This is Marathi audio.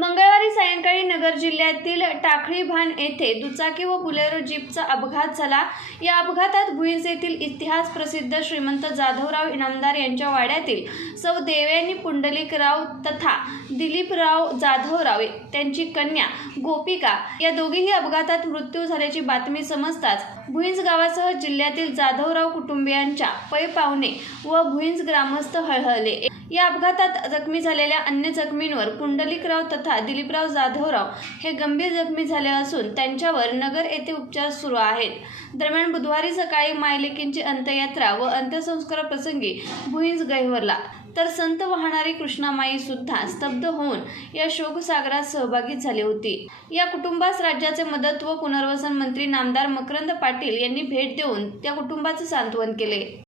मंगळवारी सायंकाळी नगर जिल्ह्यातील टाकळी भान येथे दुचाकी व बुलेरो जीपचा अपघात झाला. या अपघातात भुईंज येथील इतिहास प्रसिद्ध श्रीमंत जाधवराव इनामदार यांच्या वाड्यातील सौ देवयानी पुंडलिकराव तथा दिलीपराव जाधवराव त्यांची कन्या गोपिका या दोघीही अपघातात मृत्यू झाल्याची बातमी समजताच भुईंज गावासह जिल्ह्यातील जाधवराव कुटुंबियांच्या पै पाहुणे व भुईंज ग्रामस्थ हळहळले. या अपघातात जखमी झालेल्या अन्य जखमींवर पुंडलिकराव तथा दिलीपराव जाधवराव हे गंभीर जखमी झाले असून त्यांच्यावर नगर येथे उपचार सुरू आहेत. दरम्यान बुधवारी सकाळी मायलेकींची अंत्ययात्रा व अंत्यसंस्कार प्रसंगी भुईंज गहिवरला. तर संत वाहणारी कृष्णामाई सुद्धा स्तब्ध होऊन या शोकसागरात सहभागी झाली होती. या कुटुंबास राज्याचे मदत व पुनर्वसन मंत्री नामदार मकरंद पाटील यांनी भेट देऊन त्या कुटुंबाचे सांत्वन केले.